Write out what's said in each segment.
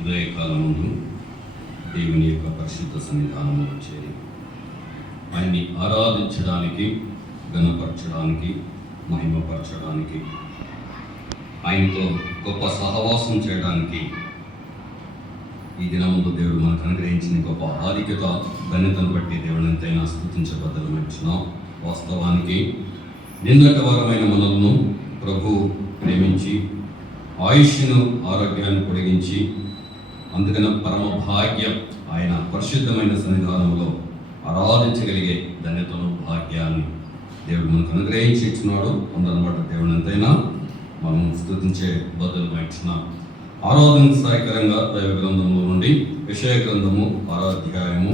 ఉదయకాలమును దేవుని యొక్క పరిశుద్ధ సన్నిధానములో చేరి ఆయన్ని ఆరాధించడానికి, ఘనపరచడానికి, మహిమపరచడానికి, ఆయనతో గొప్ప సహవాసం చేయడానికి ఈ దినముందు దేవుడు మనకు అనుగ్రహించిన గొప్ప ఆధిక్యత, ధన్యతను బట్టి దేవుని ఎంతైనా స్తుతించబద్దలమనిచున్నాం. వాస్తవానికి నిన్నటి వారమైన మనల్ని ప్రభు ప్రేమించి ఆయుష్ను, ఆరోగ్యాన్ని పొడిగించి, అందుకని పరమ భాగ్యం ఆయన పరిశుద్ధమైన సన్నిధానంలో ఆరాధించగలిగే ధన్యతను, భాగ్యాన్ని దేవుడు మనకు అనుగ్రహించి ఇచ్చినాడు. అందరన్నమాట దేవుని ఎంతైనా మనం స్తుతించే బదులుమైనా ఆరాధనకు సహాయకరంగా దైవ గ్రంథంలో నుండి యెషయా గ్రంథము 6వ అధ్యాయము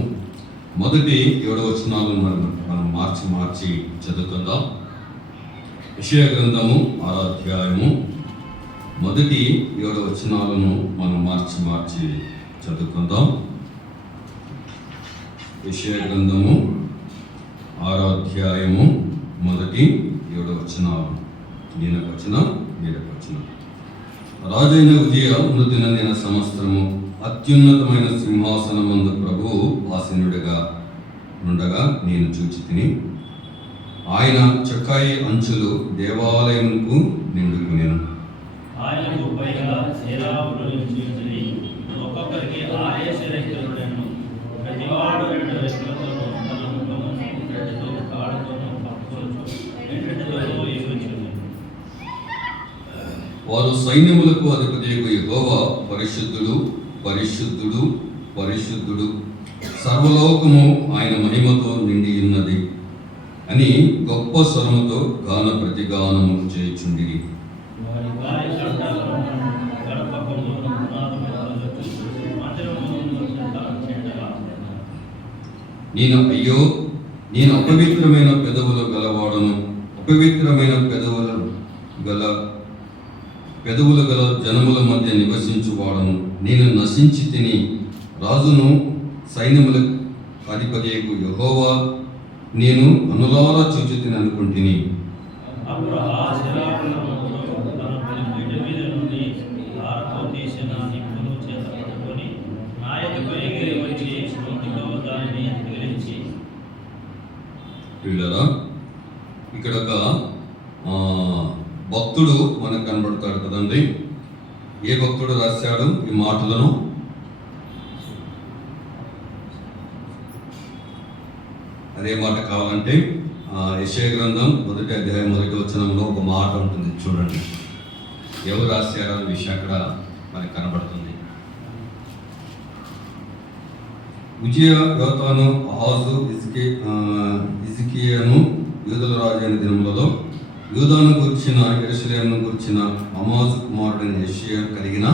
మొదటి 7 వచనాలను మనం మార్చి చదువుకుందాం. యెషయా గ్రంథము 6వ అధ్యాయము మొదటి 7 వచనాలను మనం మార్చి చదువుకుందాం. యెషయా గ్రంథము 6వ అధ్యాయము మొదటి 7 వచనాలు. దీనవచనం, వీరవచనం. రాజైన ఉదయ మృదునైన సంవత్సరము అత్యున్నతమైన సింహాసనమందు ప్రభువు ఆసీనుడిగా ఉండగా నేను చూచి తిని, ఆయన చక్కాయి అంచులు దేవాలయముకు నిండుకునేను. ఆయనకు పైగా సేరాపులు నిలిచి ఒక్కొక్కరికి ఆయాసరహితుడను, ప్రతివాడు 2 రెక్కలతోనూ తన ముఖమును రెడ్డితో కాడుతోనూ కప్పుకొనుచు ఎండ్రెడ్డితోనూ ఎగురుచుండెను. వారు సైన్యములకు అధిపతియగు యెహోవా పరిశుద్ధుడు, పరిశుద్ధుడు, పరిశుద్ధుడు, సర్వలోకము ఆయన మహిమతో నిండి ఉన్నది అని గొప్ప స్వరముతో గాన ప్రతిగానము చేయుచుండిరి. నేను అపవిత్రమైన పెదవులు గలవాడను, అపవిత్రమైన పెదవులు గల జనముల మధ్య నివసించువాడను. నేను నశించి తిని, రాజును సైన్యముల అధిపతియగు యెహోవా నేను అనులారా చూచి తిని అనుకుంటుని. ఇక్కడ ఒక భక్తుడు మనకు కనబడతాడు కదండి. ఏ భక్తుడు రాశాడు ఈ మాటలను? అదే మాట కావాలంటే యెషయా గ్రంథం 1వ అధ్యాయం 1వ వచనంలో ఒక మాట ఉంటుంది, చూడండి. ఎవరు రాశారు అనే విషయం అక్కడ మనకు కనబడుతుంది. ఉజియ, యోతాను, ఆహాజు, హిజ్కియాను యూదుల రాజు అయిన దినములలో యూదాను గురించిన, యెరూషలేమును గురించిన ఆమోజు కుమారుడైన యెషయా కలిగిన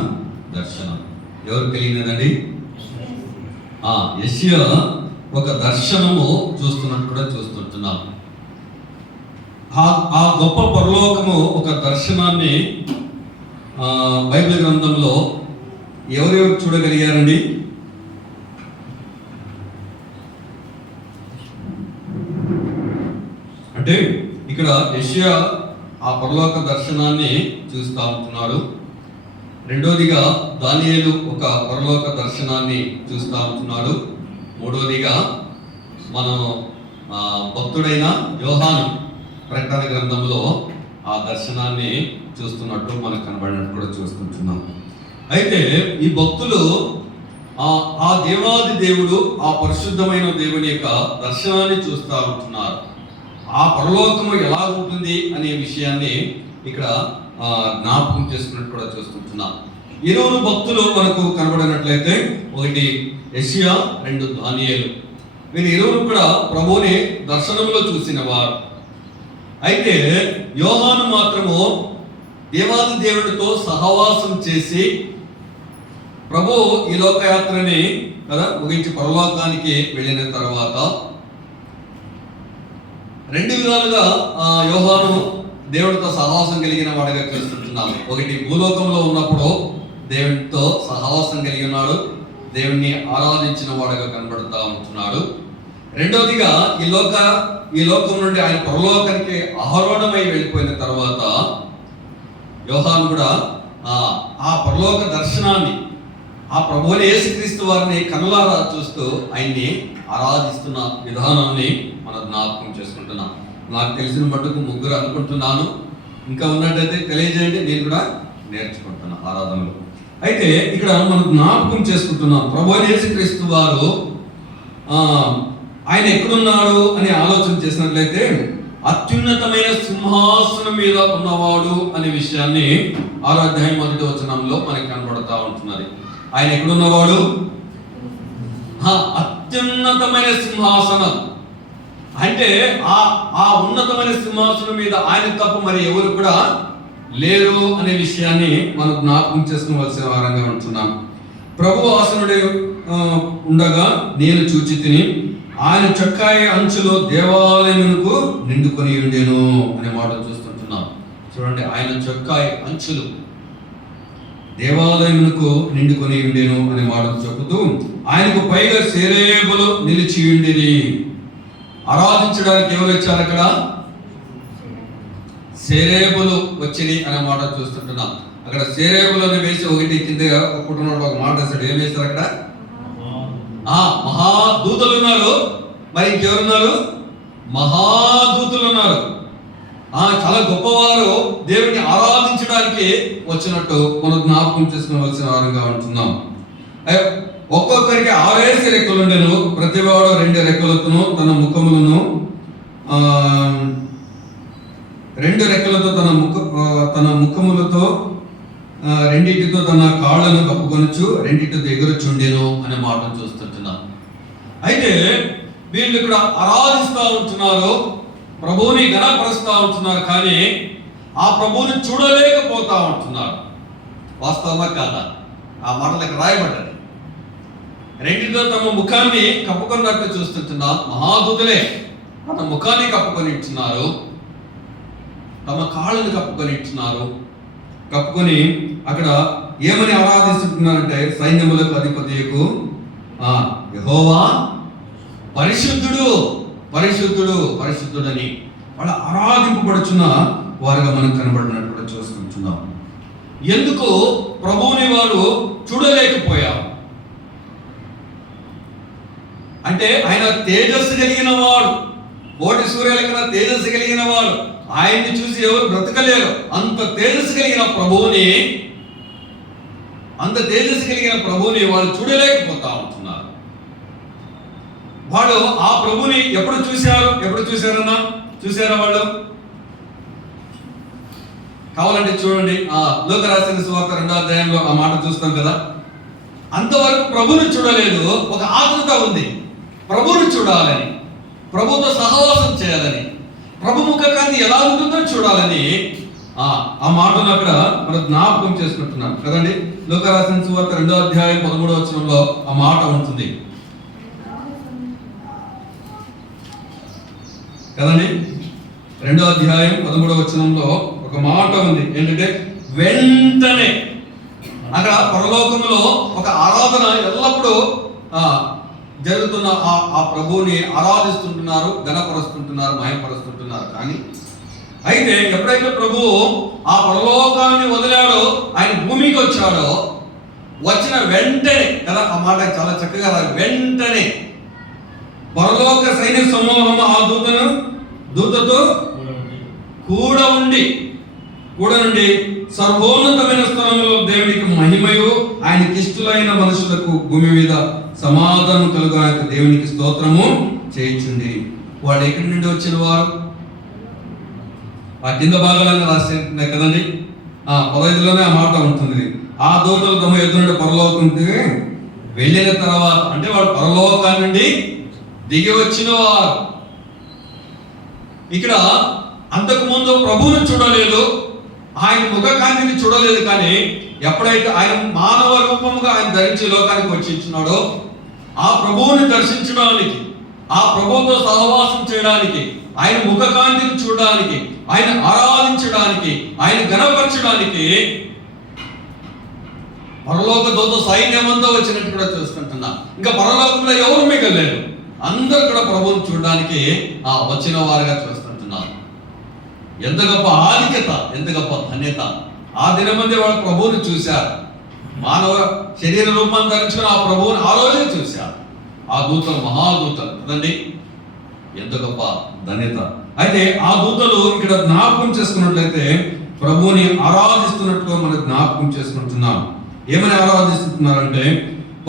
దర్శనం. ఎవరు కలిగినదండి? యెషయా ఒక దర్శనము చూస్తున్నట్టు కూడా చూస్తుంటున్నాం. ఆ గొప్ప పరలోకము ఒక దర్శనాన్ని బైబిల్ గ్రంథంలో ఎవరెవరు చూడగలిగారండి? అంటే ఇక్కడ యెషయా ఆ పరలోక దర్శనాన్ని చూస్తూ ఉంటున్నాడు. రెండోదిగా దానియేలు ఒక పరలోక దర్శనాన్ని చూస్తూ ఉంటున్నాడు. మూడోదిగా మనం భక్తుడైన యోహాను ప్రకటన గ్రంథంలో ఆ దర్శనాన్ని చూస్తున్నట్టు మనకు కనబడినట్టు కూడా చూస్తుంటున్నాం. అయితే ఈ భక్తులు ఆ దేవాది దేవుడు, ఆ పరిశుద్ధమైన దేవుని యొక్క దర్శనాన్ని చూస్తూ ఉంటున్నారు. ఆ పరలోకము ఎలా ఉంటుంది అనే విషయాన్ని ఇక్కడ జ్ఞాపకం చేసుకున్నట్టు కూడా చూస్తుంటున్నాం. ఇరువురు భక్తులు మనకు కనబడినట్లయితే, ఒకటి యెషయా, 2 దానియేలు. వీరు ఇరువురు కూడా ప్రభువుని దర్శనంలో చూసిన వారు. అయితే యోహాను మాత్రము దేవాది దేవుడితో సహవాసం చేసి ప్రభు ఈ లోకయాత్రని ముగించి పరలోకానికి వెళ్ళిన తర్వాత 2 విధాలుగా యోహాను దేవుడితో సహవాసం కలిగిన వాడిగా చూస్తుంటున్నాము. ఒకటి, భూలోకంలో ఉన్నప్పుడు దేవుడితో సహవాసం కలిగి ఉన్నాడు, దేవుణ్ణి ఆరాధించిన వాడుగా కనబడుతూ ఉంటున్నాడు. రెండవదిగా ఈ లోకం నుండి ఆయన పరలోకానికి ఆరోహణమై వెళ్ళిపోయిన తర్వాత యోహాను కూడా ఆ పరలోక దర్శనాన్ని ఆ ప్రభువుని యేసుక్రీస్తు వారిని కనులారా చూస్తూ ఆయన్ని ఆరాధిస్తున్న విధానాన్ని మనం జ్ఞాపకం చేసుకుంటున్నాం. నాకు తెలిసిన మట్టుకు 3 అనుకుంటున్నాను. ఇంకా ఉన్నట్టయితే తెలియజేయండి, నేను కూడా నేర్చుకుంటున్నా ఆరాధనలు. అయితే ఇక్కడ మనం జ్ఞాపకం చేసుకుంటున్నాం ప్రభువైన యేసుక్రీస్తు వారు ఆయన ఎక్కడున్నాడు అని ఆలోచన చేసినట్లయితే అత్యున్నతమైన సింహాసనం మీద ఉన్నవాడు అనే విషయాన్ని 6వ అధ్యాయం 1వ వచనంలో మనకి కనబడుతూ ఉంటున్నది. ఆయన ఎక్కడున్నవాడు? అత్యున్నతమైన సింహాసనం అంటే ఆ ఉన్నతమైన సింహాసనం మీద ఆయన తప్ప మరి ఎవరు కూడా లేరు అనే విషయాన్ని మనం జ్ఞాపకం చేసుకోవాల్సిన వారంగా ఉంటున్నాం. ప్రభు ఆసనుడే ఉండగా నేను చూచి తిని ఆయన చొక్కాయి అంచులో దేవాలయమునకు నిండుకొని ఉండేను అనే మాట చూస్తుంటున్నాం. చూడండి, ఆయన చొక్కాయి అంచులు దేవాలయమునకు నిండుకొని ఉండేను అనే మాట చెబుతూ ఆయనకు పైగా సేరేబులు నిలిచి ఉండేది. ఆరాధించడానికి ఎవరు వచ్చారు? అక్కడ సేరేబులు వచ్చింది అనే మాట చూస్తుంటున్నాం. అక్కడ సేరేబులు అని వేసి ఒకటి కింద ఒక మాట వేస్తాడు. ఏం వేస్తారు అక్కడ? మహాదూతలు ఉన్నారు. మరి ఇంకెవరున్నారు? మహాదూతలు ఉన్నారు. చాలా గొప్పవారు దేవుని ఆరాధించడానికి వచ్చినట్టు మనం జ్ఞాపకం చేసుకోవాల్సిన వారంగా ఉంటున్నాం. ఒక్కొక్కరికి 6 రెక్కలు ఉండేను. ప్రతివాడు 2 రెక్కలతో తన ముఖములను 2 రెక్కలతో తన ముఖములతో 2టితో తన కాళ్ళను కప్పుకొనొచ్చు 2టితో ఎగురొచ్చుండేను అనే మాట చూస్తుంటున్నాం. అయితే వీళ్ళు ఇక్కడ ఆరాధిస్తూ ఉంటున్నారు, ప్రభువుని ఘనపరుస్తూ ఉంటున్నారు, కానీ ఆ ప్రభువుని చూడలేకపోతా ఉంటున్నారు. వాస్తవమా కాదా? ఆ మాటలు ఇక్కడ రాయబడ్డది. 2టితో తమ ముఖాన్ని కప్పుకున్నట్టు చూస్తుంటున్నాం. మహాదూతలే తమ ముఖాన్ని కప్పుకొని ఇచ్చున్నారు, తమ కాళ్ళని కప్పుకొని ఇచ్చున్నారు. కప్పుకొని అక్కడ ఏమని ఆరాధిస్తున్నారంటే సైన్యములకు అధిపతియకు యెహోవా పరిశుద్ధుడు పరిశుద్ధుడు పరిశుద్ధుడని వాళ్ళ ఆరాధింపబడుచున్న వారుగా మనం కనబడినట్టు కూడా చూసుకుంటున్నాం. ఎందుకు ప్రభువుని వారు చూడలేకపోయారు అంటే ఆయన తేజస్సు కలిగిన వాడు, కోటి సూర్యుల కన్నా తేజస్సు కలిగిన వాడు. ఆయన్ని చూసి ఎవరు బ్రతకలేరు. అంత తేజస్సు కలిగిన ప్రభువుని వాళ్ళు చూడలేకపోతా ఉంటున్నారు. వాళ్ళు ఆ ప్రభుని ఎప్పుడు చూశారన్నా? చూశారా వాళ్ళు? కావాలంటే చూడండి, లోక రాసిన సువార్త 2వ అధ్యాయంలో ఆ మాట చూస్తాం కదా. అంతవరకు ప్రభుని చూడలేదు. ఒక ఆతృత ఉంది ప్రభుని చూడాలని, ప్రభుతో సహవాసం చేయాలని, ప్రభు ముఖ కాంతి ఎలా ఉంటుందో చూడాలని. ఆ మాటను అక్కడ మనం జ్ఞాపకం చేసుకుంటున్నాం కదండి. లోక రాసిన సువార్త 2వ అధ్యాయం 13వ వచనంలో ఆ మాట ఉంటుంది కదండి. 2వ అధ్యాయం 13వ వచనంలో ఒక మాట ఉంది. ఏంటంటే వెంటనే అక్కడ పరలోకంలో ఒక ఆరాధన ఎల్లప్పుడూ జరుగుతున్న ఆ ప్రభువుని ఆరాధిస్తుంటున్నారు, ఘనపరుస్తుంటున్నారు, మహిమపరుస్తుంటున్నారు. కానీ అయితే ఎప్పుడైతే ప్రభు ఆ పరలోకాన్ని వదిలాడో, ఆయన భూమికి వచ్చాడో, వచ్చిన వెంటనే కదా, ఆ మాట చాలా చక్కగా వెంటనే పరలోక సైన్య సమూహం ఆ దూతతో కూడా నుండి సర్వోన్నతమైన స్థలంలో దేవునికి మహిమయు ఆయనకి ఇష్టలైన మనుషులకు భూమి మీద సమాధానం కలుగునకు దేవునికి స్తోత్రము చేయించుండి. వాళ్ళు ఎక్కడి నుండి వచ్చిన వారు? ఆ కింద భాగాలను రాసి కదండి. 15లోనే ఆ మాట ఉంటుంది. ఆ దూతలు తమ ఎదురు నుండి పరలోకంకి వెళ్ళిన తర్వాత, అంటే వాళ్ళు పరలోకాన్ని నుండి దిగి వచ్చిన వారు. ఇక్కడ అంతకు ముందు ప్రభువును చూడలేదు, ఆయన ముఖకాంతిని చూడలేదు. కానీ ఎప్పుడైతే ఆయన మానవ రూపముగా ఆయన ధరించి లోకానికి వచ్చి ఇచ్చినాడో, ఆ ప్రభువుని దర్శించడానికి, ఆ ప్రభువుతో సహవాసం చేయడానికి, ఆయన ముఖకాంతిని చూడడానికి, ఆయన ఆరాధించడానికి, ఆయన ఘనపరచడానికి పరలోక దూత సైన్యమంతా వచ్చినట్టు కూడా చూస్తుంటున్నా. ఇంకా పరలోకంలో ఎవరు మిగలేదు, అందరూ కూడా ప్రభువుని చూడడానికి వచ్చిన వారుగా చూస్తుంటున్నారు. ఎంత గొప్ప ఆధిక్యత, ఎంత గొప్ప ధన్యత. ఆ దినమందే వాళ్ళు ప్రభువుని చూశారు. మానవ శరీర రూపాన్ని ధరించుకుని ఆ ప్రభువుని ఆ రోజే చూశారు. ఆ దూతలు మహాదూతలు కదండి, ఎంత గొప్ప ధన్యత. అయితే ఆ దూతలు ఇక్కడ జ్ఞాపకం చేసుకున్నట్లయితే ప్రభువుని ఆరాధిస్తున్నట్టుగా మనం జ్ఞాపకం చేసుకుంటున్నాం. ఏమని ఆరాధిస్తున్నారంటే,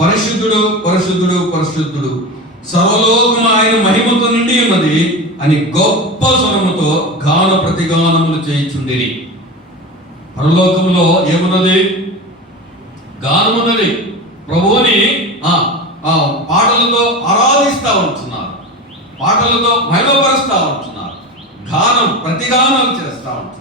పరిశుద్ధుడు పరిశుద్ధుడు పరిశుద్ధుడు, సర్వలోకము ఆయన మహిమతో నిండి ఉన్నది అని గొప్ప స్వరముతో గాన ప్రతిగానములు చేయుచుండిరి. పరలోకములో ఏమున్నది? గానమున్నది. ప్రభువుని పాటలతో ఆరాధిస్తూ ఉంటున్నారు, పాటలతో మహిమపరుస్తూ ఉంటున్నారు, గానం ప్రతిగానాలు చేస్తూ ఉంటున్నారు.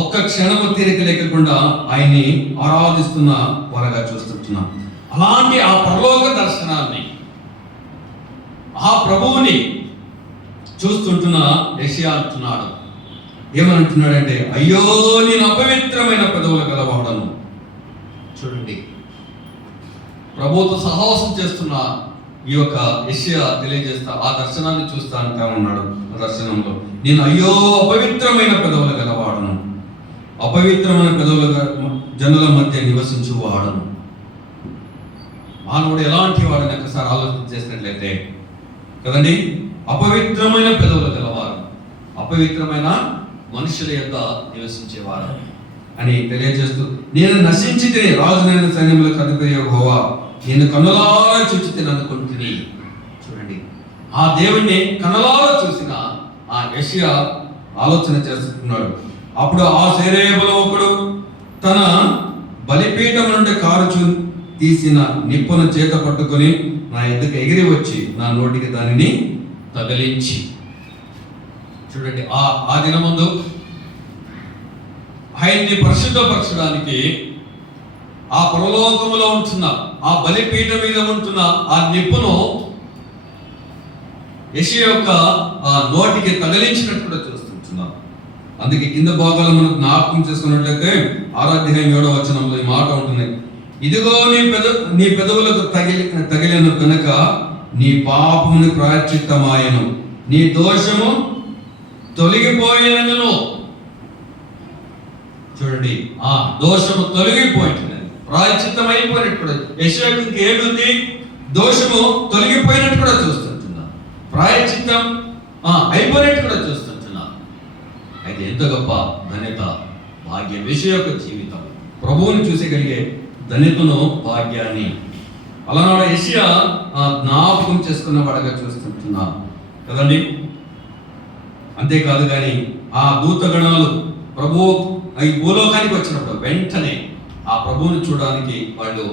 ఒక్క క్షణము తీరిక లేకుండా ఆయన్ని ఆరాధిస్తున్న వారుగా చూస్తున్నాం. అలాంటి ఆ పరలోక దర్శనాన్ని, ఆ ప్రభువుని చూస్తుంటున్న యెషయా అంటున్నాడు. ఏమంటున్నాడంటే, అయ్యో నేను అపవిత్రమైన పెదవుల గలవాడను. చూడండి, ప్రభువుతో సహవాసం చేస్తున్న ఈ యొక్క యెషయా తెలియజేస్తా ఆ దర్శనాన్ని చూస్తా అంటా ఉన్నాడు. ఆ దర్శనంలో, నేను అయ్యో అపవిత్రమైన పెదవుల గలవాడను, అపవిత్రమైన పెదవుల జనుల మధ్య నివసించు వాడను. మానవుడు ఎలాంటి వాడిని ఒకసారి ఆలోచన చేసినట్లయితే కదండి, అపవిత్రమైన పెదవులు గలవారు, అపవిత్రమైన మనుషుల యొక్క నివసించేవారు అని తెలియజేస్తూ, నేను నశించితే రాజునైన సైన్యములకు అధిపతి యెహోవా నేను కన్నులారా చూచి అనుకుంటుని. చూడండి, ఆ దేవుణ్ణి కన్నులారా చూసిన ఆ యెషయా ఆలోచన చేస్తున్నాడు. అప్పుడు ఆ శరీరములో ఒకడు తన బలిపీఠం నుండి కారుచు తీసిన నిప్పును చేత పట్టుకొని నా ఎద్దుకు ఎగిరి వచ్చి నా నోటికి దానిని తగిలించి. చూడండి, ఆ దినమందు ఆయన్ని పరిశుద్ధపరచడానికి ఆ పరలోకములో ఉంటున్న ఆ బలిపీఠం మీద ఉంటున్న ఆ నిప్పును యెషయా యొక్క నోటికి తగిలించినట్టు కూడా చూస్తుంటున్నాం. అందుకే కింద భాగాలు మనం జ్ఞాపకం చేసుకున్నట్లయితే 6వ అధ్యాయం 7వ వచనంలో ఈ మాట ఉంటుంది, ఇదిగో నీ పెదవులకు తగిలిన కనుక నీ పాపముని ప్రాయశ్చిత్తమాయను, నీ దోషము తొలగిపోయినను. చూడండి, ఆ దోషము తొలగిపోయినది, ప్రాయశ్చిత్తం అయిపోయినట్టు కూడా యెషయాకు ఇంకేముంది? దోషము తొలగిపోయినట్టు కూడా చూస్తుంటున్నా, ప్రాయశ్చిత్తం అయిపోయినట్టు కూడా చూస్తుంటున్నా. అయితే ఎంత గొప్ప ధన్యత, భాగ్యం యెషయా యొక్క జీవితం, ప్రభువుని చూసేగలిగే ధన్యతను, భాగ్యాన్ని అలానాడు యెషయా జ్ఞాపకం చేసుకున్న వాడుగా చూస్తుంటున్నా కదండి. అంతేకాదు కానీ ఆ దూతగణాలు ప్రభువు ఈ భూలోకానికి వచ్చినప్పుడు వెంటనే ఆ ప్రభువుని చూడడానికి వాళ్ళు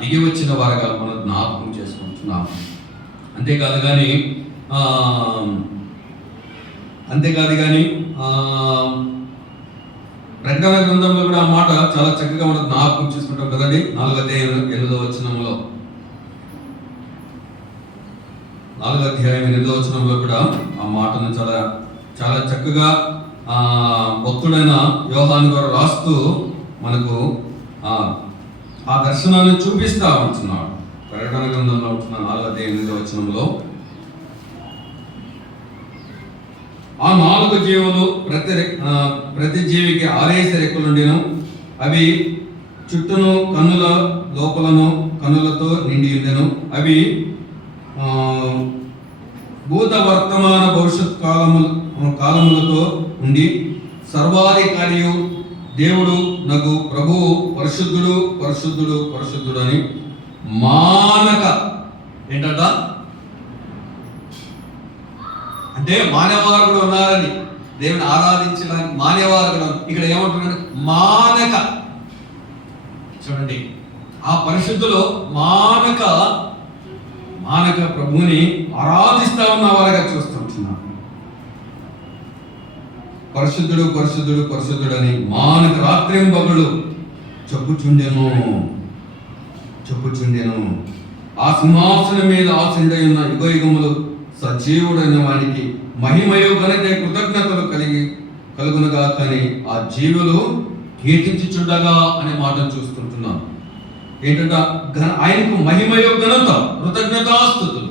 దిగి వచ్చిన వారుగా మనం జ్ఞాపకం చేసుకుంటున్నాం. అంతేకాదు కానీ ప్రకటన గ్రంథంలో కూడా ఆ మాట చాలా చక్కగా మనం జ్ఞాపకం చేసుకుంటాం కదండి. 4వ అధ్యాయం 8వ వచనంలో, 4వ అధ్యాయం 8వ వచనంలో కూడా ఆ మాటను చాలా చాలా చక్కగా భక్తుడైన యోహాను గారు రాస్తూ మనకు ఆ దర్శనాన్ని చూపిస్తా ఉంటున్నాడు. ప్రకటన గ్రంథంలో ఉంటున్న 4వ అధ్యాయం 8వ వచనంలో, ఆ 4 జీవులు ప్రతి జీవికి 6 రెక్కలుండెను, అవి చుట్టూను కన్నుల లోపలను కన్నులతో నిండి ఉండెను. అవి భూత వర్తమాన భవిష్యత్ కాలములతో ఉండి సర్వాధికారియు దేవుడు నగు ప్రభువు పరిశుద్ధుడు పరిశుద్ధుడు పరిశుద్ధుడు అని మానక, ఏంటంట అంటే మానవారు కూడా ఉన్నారని, దేవుని ఆరాధించడానికి మానవారు కూడా. ఇక్కడ ఏమంటున్నాడు? మానక. చూడండి, ఆ పరిశుద్ధులో మానక ప్రభువుని ఆరాధిస్తా ఉన్న వారుగా చూస్తుంటున్నాం. పరిశుద్ధుడు పరిశుద్ధుడు పరిశుద్ధుడు అని మానక రాత్రింబగళ్ళు చెప్పుచుండెను. ఆ సింహాసనం మీద ఆసీనుడై ఉన్న యుగయుగములు సజీవుడైన వానికి మహిమయు ఘనత కృతజ్ఞతలు కలుగునుగా కానీ ఆ జీవులు కీర్తించుచుండగా అనే మాటను చూస్తుంటున్నాం. ఏంటంటే ఆయనకు మహిమయు ఘనత కృతజ్ఞతాస్తుతులు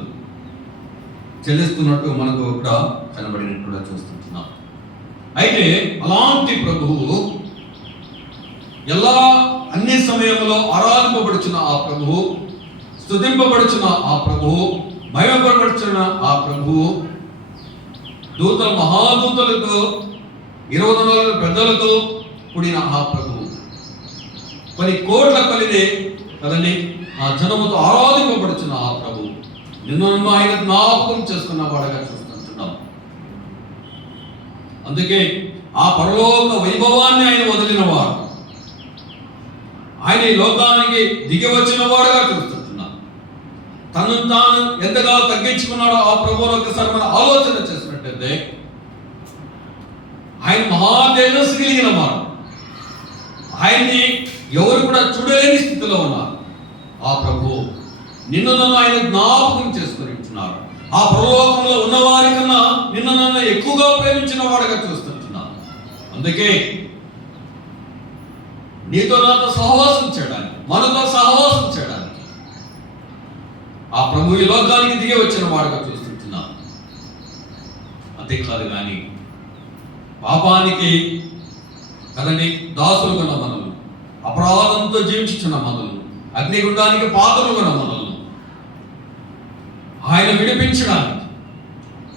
చెల్లిస్తున్నట్టు మనకు కూడా కనబడినట్టు కూడా చూస్తుంటున్నాం. అయితే అలాంటి ప్రభువు ఎలా అన్ని సమయంలో ఆరాధింపబడుచున్న ఆ ప్రభువు, స్తుతింపబడుచున్న ఆ ప్రభువు, మహిమపరచున్న ఆ ప్రభువు, దూతల మహాదూతలతో 24 పెద్దలతో కూడిన ఆ ప్రభువు, కొన్ని కోట్ల కొలిదే కదండి ఆ జనముతో ఆరాధింపబడుచున్న ఆ ప్రభువు నిన్ను ఆయన జ్ఞాపకం చేసుకున్న వాడుగా చూస్తుంటున్నాం. అందుకే ఆ పరలోక వైభవాన్ని ఆయన వదిలినవాడు, ఆయన ఈ లోకానికి దిగి వచ్చిన వాడుగా చూస్తుంటున్నాం. తను తాను ఎంతగా తగ్గించుకున్నాడో ఆ ప్రభువును ఒకసారి మనం ఆలోచన చేసినట్టయితే ఆయన మహా తేజస్సు కలిగిన వాడు, ఆయన్ని ఎవరు కూడా చూడలేని స్థితిలో ఉన్నారు. ఆ ప్రభువు నిన్ను నన్ను ఆయన జ్ఞాపకం చేసుకుని ఉంటున్నారు. ఆ పరలోకంలో ఉన్నవారి కన్నా నిన్ను నన్ను ఎక్కువగా ప్రేమించిన వాడుగా చూస్తుంటున్నాను. అందుకే నీతో నాతో సహవాసం చేయడానికి, మనతో సహవాసం చేయడానికి ఆ ప్రభు ఈ లోకానికి దిగి వచ్చిన వాడుగా చూస్తుంటున్నాను. అంతేకాదు కానీ పాపానికి కదండి దాసులు కొన్న మనల్ని, అపరాధంతో జీవించుచున్న మనల్ని, అగ్నిగుండానికి పాత్రలు కొన్న మనల్ని ఆయన విడిపించడానికి,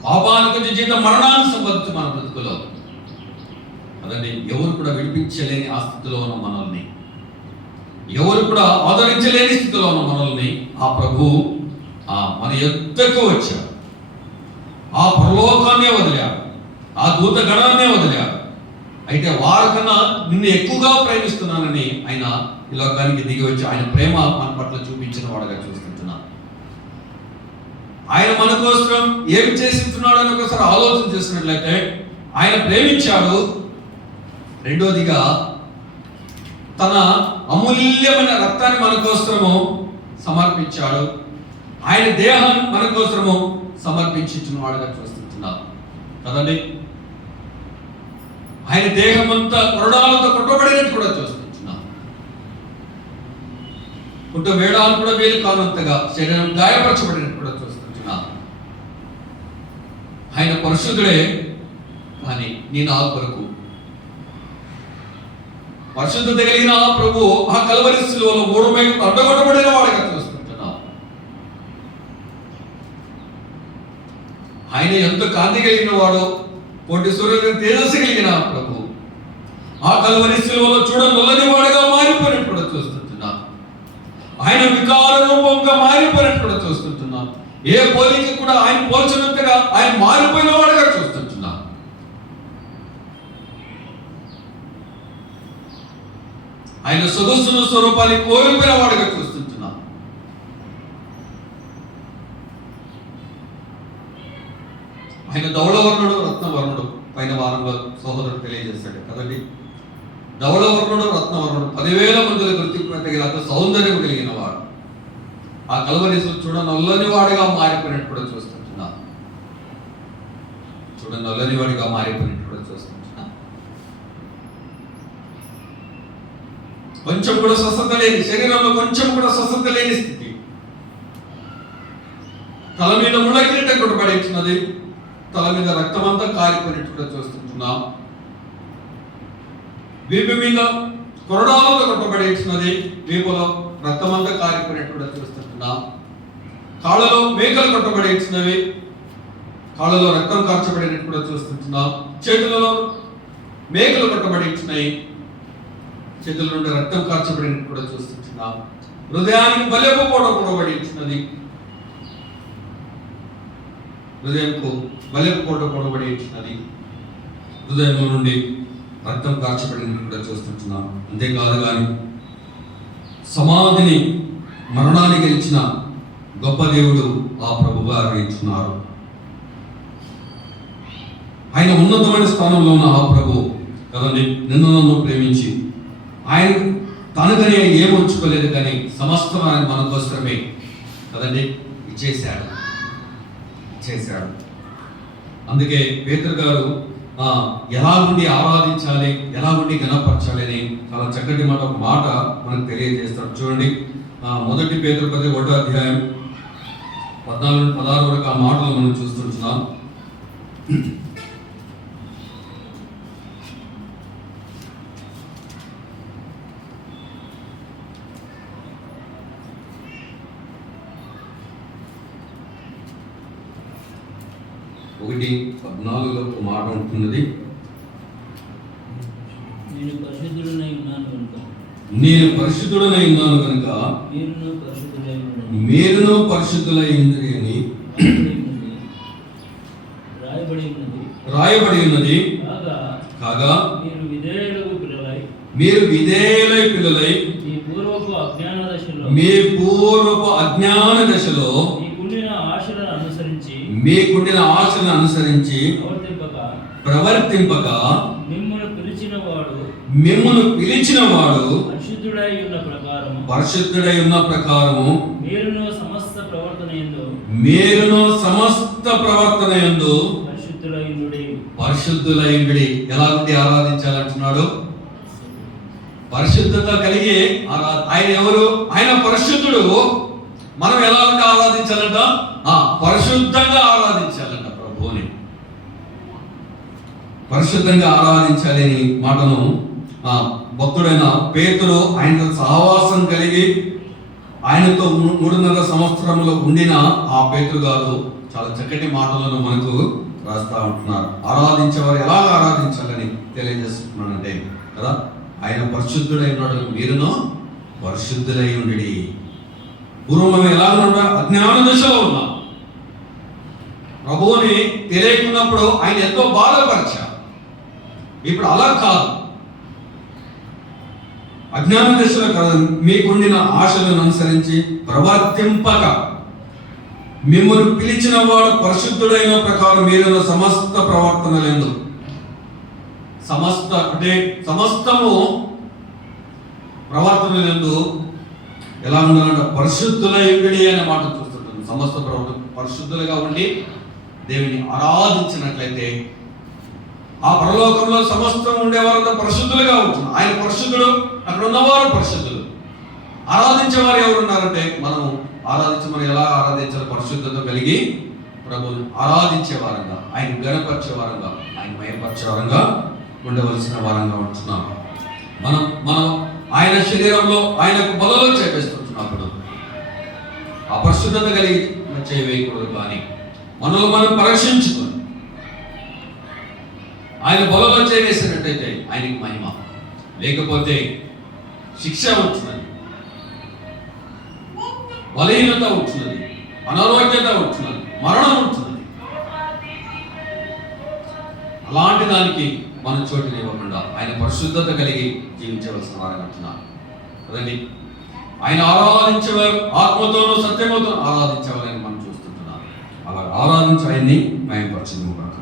పాపానికి జీవితం మరణాన్ని సంబంధించి మన బ్రతుకులో కదండి ఎవరు కూడా విడిపించలేని ఆ స్థితిలో ఉన్న మనల్ని, ఎవరు కూడా ఆదరించలేని స్థితిలో ఉన్న మనల్ని ఆ ప్రభు మన యొద్దకు వచ్చాడు. ఆ పరలోకాన్నే వదిలాడు, ఆ దూత గణాన్నే వదిలాడు. అయితే వారికన్నా నిన్ను ఎక్కువగా ప్రేమిస్తున్నానని ఆయన ఈ లోకానికి దిగి వచ్చి ఆయన ప్రేమ మన పట్ల చూపించిన వాడుగా చూస్తుంటున్నాను. ఆయన మన కోసం ఏం చేస్తున్నాడు అని ఒకసారి ఆలోచన చేసినట్లయితే ఆయన ప్రేమించాడు. రెండోదిగా తన అమూల్యమైన రక్తాన్ని మన కోసము సమర్పించాడు. ఆయన దేహం మన కోసము సమర్పించిన వాడుగా చూస్తున్నాం కదండి. ఆయన దేహం అంతా కొరడాలతో కొట్టబడినట్టు కూడా చూస్తున్నాం. పుట్ట వేడాలు కూడా వేలు కానంతగా శరీరం గాయపరచబడినట్టు కూడా చూస్తున్నాం. ఆయన పరిశుద్ధుడే, కానీ నీ నా కొరకు పరిశుద్ధత కలిగిన ఆ ప్రభు ఆ కల్వరి శిలువలో 3 మైళ్ళు అడ్డగొట్టబడిన వాడుగా చూస్తుంటున్నాం. ఆయన ఎంత కాంతి కలిగిన వాడు, కోటి సూర్యులకు తేజస్సు కలిగిన ప్రభు ఆ కల్వరి శిలువలో చూడనొల్లని వాడుగా మారిపోయినట్టు కూడా చూస్తుంటున్నాం. ఆయన వికార రూపంగా మారిపోయినట్టు కూడా చూస్తుంటున్నాం. ఏ పోలిక కూడా ఆయన పోల్చినట్టుగా ఆయన మారిపోయిన వాడుగా చూస్తుంటున్నాం. ఆయన సొగసును స్వరూపాన్ని కోల్పోయిన వాడుగా చూస్తుంటున్నాం. ఆయన ధవళవర్ణుడు రత్నవర్ణుడు పైన వారంలో సహోదరుడు తెలియజేశాడు కదండి. ధవళవర్ణుడు రత్నవర్ణుడు 10,000 మందిలో గుర్తింపు సౌందర్యం కలిగిన వాడు ఆ కల్వరిశిలో చూడనొల్లని వాడిగా మారిపోయినట్టు కూడా చూస్తుంటున్నా. చూడనొల్లని వాడిగా మారిపోయినట్టు కూడా చూస్తుంటున్నా. కొంచెం కూడా స్వస్థత లేని, శరీరంలో కొంచెం కూడా స్వస్థత లేని స్థితి, తల మీద ముళ్ళ కిరీటం కొట్టబడించినది, తల మీద రక్తమంతా కారిపోయినట్టు కూడా చూస్తుంటున్నాం. వీపు మీద కొరడాలతో కొట్టబడించినది, వీపులో రక్తమంతా కారిపోయినట్టు కూడా చూస్తుంటున్నాం. కాళ్ళలో మేకలు కొట్టబడించినవి, కాళ్ళలో రక్తం కార్చబడినట్టు కూడా చూస్తుంటున్నాం. చేతులలో మేకలు కొట్టబడించినవి, చేతుల నుండి రక్తం కార్చబడినట్టు కూడా చూస్తుంటున్నాం. హృదయానికి బలెపు కూడా కొట్టబడించినది, హృదయంకు బలెపు కోట కొట్టబడించినది, హృదయంలో నుండి రక్తం కార్చబడినట్టు కూడా చూస్తుంటున్నాం. అంతేకాదు కానీ సమాధిని, మరణాన్ని గెలిచిన గొప్ప దేవుడు ఆ ప్రభుగా అర్పించున్నారు. ఆయన ఉన్నతమైన స్థానంలో ఉన్న ఆ ప్రభు కదండి నిన్ను నన్ను ప్రేమించి ఆయన తనకని ఏం ఉంచుకోలేదు, కానీ సమస్తం ఆయన మన కోసమే కదండి ఇచ్చేశాడు. అందుకే పేతురు గారు ఎలా ఉండి ఆరాధించాలి, ఎలా ఉండి గణపరచాలి అని చాలా చక్కటి మాట, ఒక మాట మనకు తెలియజేస్తాడు. చూడండి, 1 పేతురు 1వ అధ్యాయం 14-16 వరకు ఆ మాటలు మనం చూస్తుంటున్నాం. 1:14 ఒక మాట ఉంటున్నది. నేను పరిశుద్ధుడనై ఉన్నాను కనుక మీరును పరిశుద్ధులై ఉండండి అని రాయబడి ఉన్నది. కాగా మీరు విధేయులై పిల్లలై మీ పూర్వపు అజ్ఞాన దశలో మీకుండిన ఆశలను అనుసరించి ప్రవర్తింపక మిమ్మును పిలిచిన వాడు పరిశుద్ధుడై ఉన్న ప్రకారము మీరును సమస్త ప్రవర్తన యందు పరిశుద్ధులై ఉండుడి. ఎలా ఉండి ఆరాధించాలంటున్నాడు? పరిశుద్ధత కలిగి ఆయన ఎవరు? ఆయన పరిశుద్ధుడు. మనం ఎలా ఉండి ఆరాధించాలంట? పరిశుద్ధంగా ఆరాధించాలంట. ప్రభువుని పరిశుద్ధంగా ఆరాధించాలి అని మాటను భక్తుడైన పేతురు ఆయనతో సహవాసం కలిగి ఆయనతో 3.5 సంవత్సరంలో ఉండిన ఆ పేతురు గారు చాలా చక్కటి మాటలను మనకు రాస్తా ఉంటున్నారు. ఆరాధించేవారు ఎలా ఆరాధించాలని తెలియజేస్తున్నానంటే కదా, ఆయన పరిశుద్ధుడై ఉన్నాడు, మీరును పరిశుద్ధులై ఉండి. పూర్వం ఎలా ఉన్నా అజ్ఞాన దశలో ఉన్నాం. ప్రభువుని తెలియకున్నప్పుడు ఆయన ఎంతో బాధపరిచారు. ఇప్పుడు అలా కాదు. అజ్ఞాన దశలో కాదు, మీకుండిన ఆశలను అనుసరించి ప్రవర్తింపక మిమ్మల్ని పిలిచిన వాడు పరిశుద్ధుడైన ప్రకారం మీరున్న సమస్త ప్రవర్తనలందు సమస్తము ప్రవర్తనలందు ఎలా ఉండాలంటే పరిశుద్ధులై ఉండి అనే మాట చూస్తుంటాం. సమస్త ప్రవర్తన పరిశుద్ధులుగా ఉండి దేవుని ఆరాధించినట్లయితే ఆ పరలోకంలో సమస్తం ఉండేవారంతా పరిశుద్ధులుగా ఉంటున్నారు. ఆయన పరిశుద్ధుడు, అక్కడ ఉన్నవారు పరిశుద్ధులు. ఆరాధించేవారు ఎవరున్నారంటే మనం ఎలా ఆరాధించాలి? పరిశుద్ధత కలిగి ప్రభువుని ఆరాధించే వారంగా, ఆయన గణపరిచే వారంగా, ఆయన మయపరిచే వారంగా ఉండవలసిన వారంగా ఉంటున్నాం. మనం ఆయన శరీరంలో ఆయనకు బలలో చేపేస్తుంటున్నప్పుడు అపరిశుద్ధత కలిగి చేయవేయకూడదు. కానీ మనలో మనం పరీక్షించుకొని ఆయన బలలో చేవేసినట్టయితే ఆయనకి మహిమ, లేకపోతే శిక్ష ఉంటున్నది, బలహీనత ఉంటున్నది, అనారోగ్యత ఉంటున్నది, మరణం ఉంటున్నది. అలాంటి దానికి మనం చోటుని ఇవ్వకుండా ఆయన పరిశుద్ధత కలిగి జీవించవలసిన వారిని అంటున్నారు కదండి. ఆయన ఆరాధించేవారు ఆత్మతోనూ సత్యమతోనూ ఆరాధించేవారని మనం చూస్తుంటున్నాం. అలా ఆరాధించి ఆయన్ని మహిమపరచును కాక.